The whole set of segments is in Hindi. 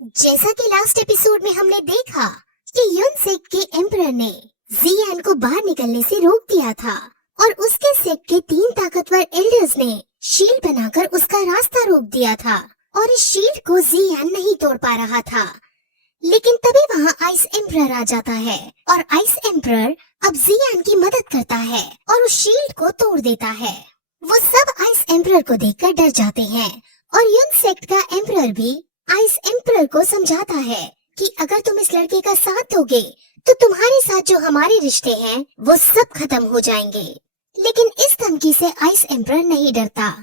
जैसा कि लास्ट एपिसोड में हमने देखा कि युन सेक्ट के एम्परर ने जियान को बाहर निकलने से रोक दिया था और उसके सेक्ट के 3 ताकतवर एल्डर्स ने शील्ड बनाकर उसका रास्ता रोक दिया था और इस शील्ड को जियान नहीं तोड़ पा रहा था। लेकिन तभी वहाँ आइस एम्परर आ जाता है और आइस एम्परर अब जियान की मदद करता है और उस शील्ड को तोड़ देता है। वो सब आइस एम्परर को देखकर डर जाते हैं और युन सेक्ट का एम्परर भी आइस एम्परर को समझाता है कि अगर तुम इस लड़के का साथ दोगे तो तुम्हारे साथ जो हमारे रिश्ते हैं वो सब खत्म हो जाएंगे। लेकिन इस धमकी से आइस एम्परर नहीं डरता,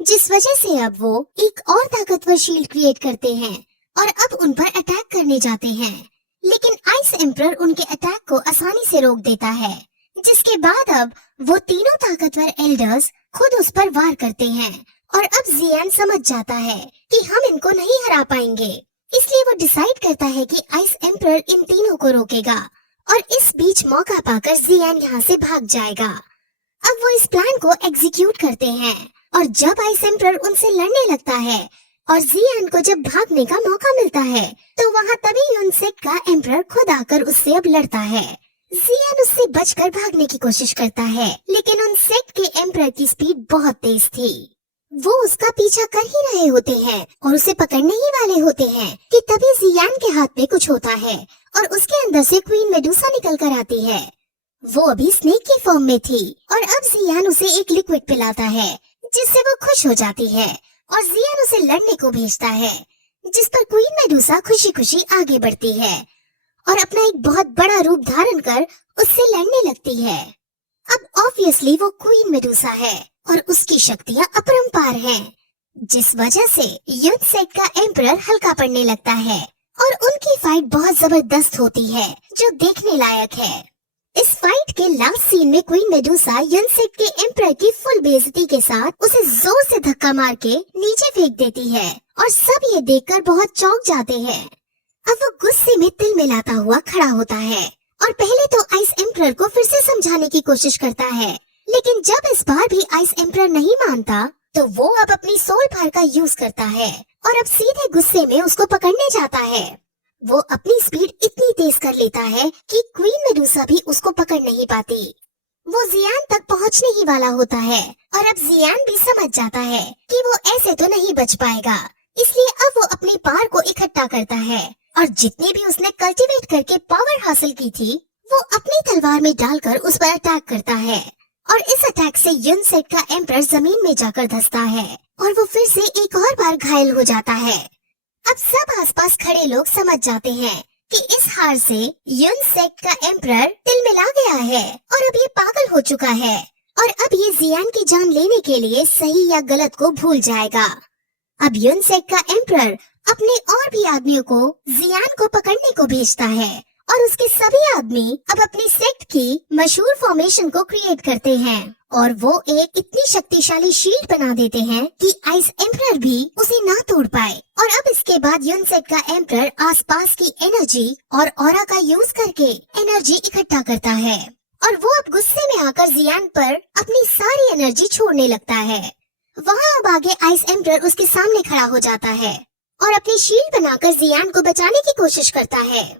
जिस वजह से अब वो एक और ताकतवर शील्ड क्रिएट करते हैं और अब उन पर अटैक करने जाते हैं। लेकिन आइस एम्परर उनके अटैक को आसानी से रोक देता है, जिसके बाद अब वो तीनों ताकतवर एल्डर्स खुद उस पर वार करते हैं और अब जियान समझ जाता है कि हम इनको नहीं हरा पाएंगे। इसलिए वो डिसाइड करता है कि आइस एम्परर इन तीनों को रोकेगा और इस बीच मौका पाकर जियान यहाँ से भाग जाएगा। अब वो इस प्लान को एग्जीक्यूट करते हैं और जब आइस एम्परर उनसे लड़ने लगता है और जियान को जब भागने का मौका मिलता है तो वहाँ तभी युन सेक्ट का एम्परर खुद आकर उससे अब लड़ता है। जियान उससे बचकर भागने की कोशिश करता है, लेकिन उन सेक्ट के एम्परर की स्पीड बहुत तेज थी। वो उसका पीछा कर ही रहे होते हैं और उसे पकड़ने ही वाले होते हैं कि तभी जियान के हाथ में कुछ होता है और उसके अंदर से क्वीन मेडुसा निकल कर आती है। वो अभी स्नेक की फॉर्म में थी और अब जियान उसे एक लिक्विड पिलाता है जिससे वो खुश हो जाती है और जियान उसे लड़ने को भेजता है, जिस पर क्वीन मेडुसा खुशी खुशी आगे बढ़ती है और अपना एक बहुत बड़ा रूप धारण कर उससे लड़ने लगती है। अब ऑब्वियसली वो क्वीन मेडुसा है और उसकी शक्तियाँ अपरंपार हैं, जिस वजह से युन सेक्ट का एम्परर हल्का पड़ने लगता है और उनकी फाइट बहुत जबरदस्त होती है जो देखने लायक है। इस फाइट के लास्ट सीन में क्वीन मेडुसा युन सेक्ट के एम्परर की फुल बेइज्जती के साथ उसे जोर से धक्का मार के नीचे फेंक देती है और सब ये देखकर बहुत चौंक जाते हैं। अब वो गुस्से में तिल मिलाता हुआ खड़ा होता है और पहले तो आइस एम्परर को फिर से समझाने की कोशिश करता है, लेकिन जब इस बार भी आइस एम्परर नहीं मानता तो वो अब अपनी सोल पावर का यूज करता है और अब सीधे गुस्से में उसको पकड़ने जाता है। वो अपनी स्पीड इतनी तेज कर लेता है कि क्वीन मेडुसा भी उसको पकड़ नहीं पाती। वो जियान तक पहुंचने ही वाला होता है और अब जियान भी समझ जाता है कि वो ऐसे तो नहीं बच पाएगा, इसलिए अब वो अपनी पावर को इकट्ठा करता है और जितनी भी उसने कल्टीवेट करके पावर हासिल की थी वो अपनी तलवार में डालकर उस पर अटैक करता है और इस अटैक से युन सेक्ट का एम्परर जमीन में जाकर धंसता है और वो फिर से एक और बार घायल हो जाता है। अब सब आसपास खड़े लोग समझ जाते हैं कि इस हार से युन सेक्ट का एम्परर तिलमिला गया है और अब ये पागल हो चुका है और अब ये जियान की जान लेने के लिए सही या गलत को भूल जाएगा। अब युन सेक्ट का एम्परर अपने और भी आदमियों को जियान को पकड़ने को भेजता है और उसके सभी आदमी अब अपनी सेक्ट की मशहूर फॉर्मेशन को क्रिएट करते हैं और वो एक इतनी शक्तिशाली शील्ड बना देते हैं कि आइस एम्परर भी उसे ना तोड़ पाए। और अब इसके बाद युन सेक्ट का एम्परर आसपास की एनर्जी और ऑरा का यूज करके एनर्जी इकट्ठा करता है और वो अब गुस्से में आकर जियान पर अपनी सारी एनर्जी छोड़ने लगता है। वहाँ अब आगे आइस एम्परर उसके सामने खड़ा हो जाता है और अपनी शील्ड बनाकर जियान को बचाने की कोशिश करता है।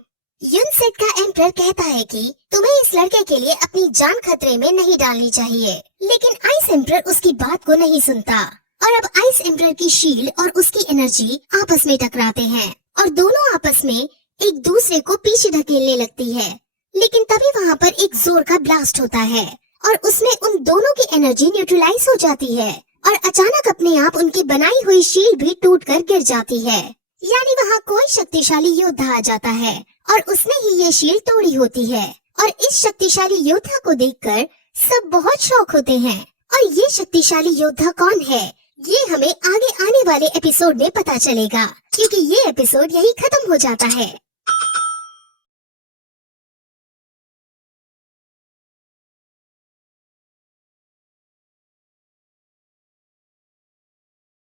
युन सेक्ट का एम्परर कहता है कि तुम्हें इस लड़के के लिए अपनी जान खतरे में नहीं डालनी चाहिए, लेकिन आइस एम्परर उसकी बात को नहीं सुनता और अब आइस एम्परर की शील्ड और उसकी एनर्जी आपस में टकराते हैं और दोनों आपस में एक दूसरे को पीछे धकेलने लगती है। लेकिन तभी वहाँ पर एक जोर का ब्लास्ट होता है और उसमें उन दोनों की एनर्जी न्यूट्रलाइज हो जाती है और अचानक अपने आप उनकी बनाई हुई शील्ड भी टूटकर गिर जाती है। यानी वहाँ कोई शक्तिशाली योद्धा आ जाता है और उसने ही ये शील्ड तोड़ी होती है और इस शक्तिशाली योद्धा को देखकर सब बहुत शौक होते हैं। और ये शक्तिशाली योद्धा कौन है ये हमें आगे आने वाले एपिसोड में पता चलेगा, क्योंकि ये एपिसोड यही खत्म हो जाता है।